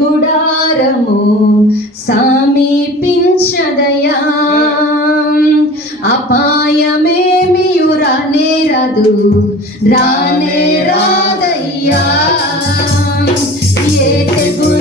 గుడారము సమీపించదయా. అపాయమేమియు రానే రాదు రానే రాదయ్యా ఏ తెగు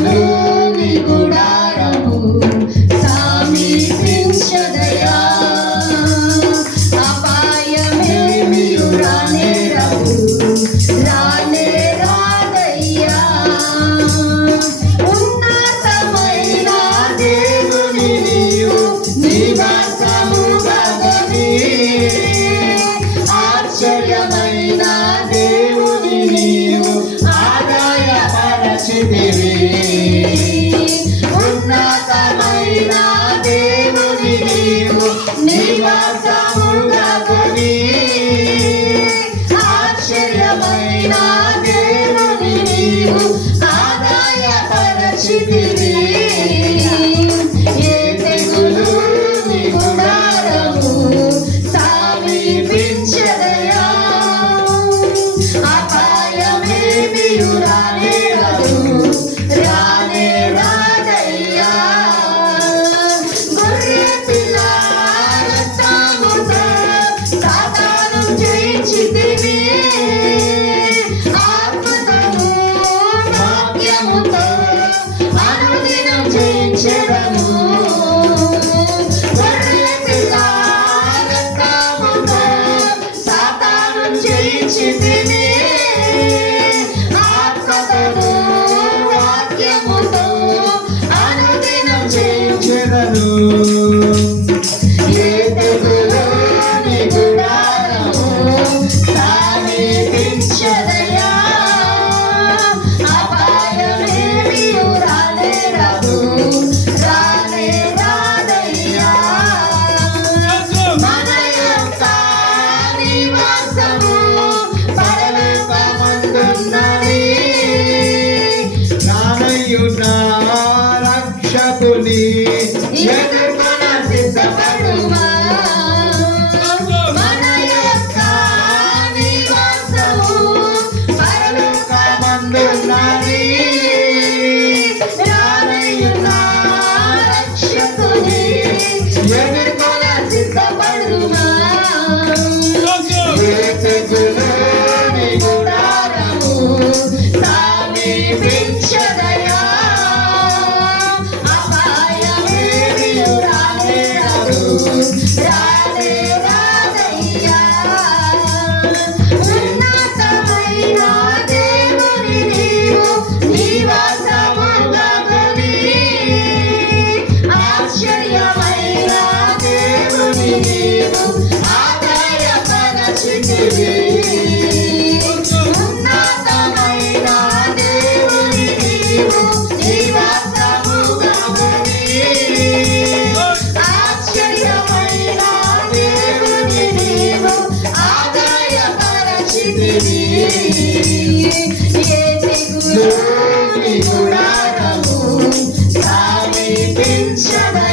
Radhe Radhe రక్షకుని కూడా కావు సాగి పెంచబడి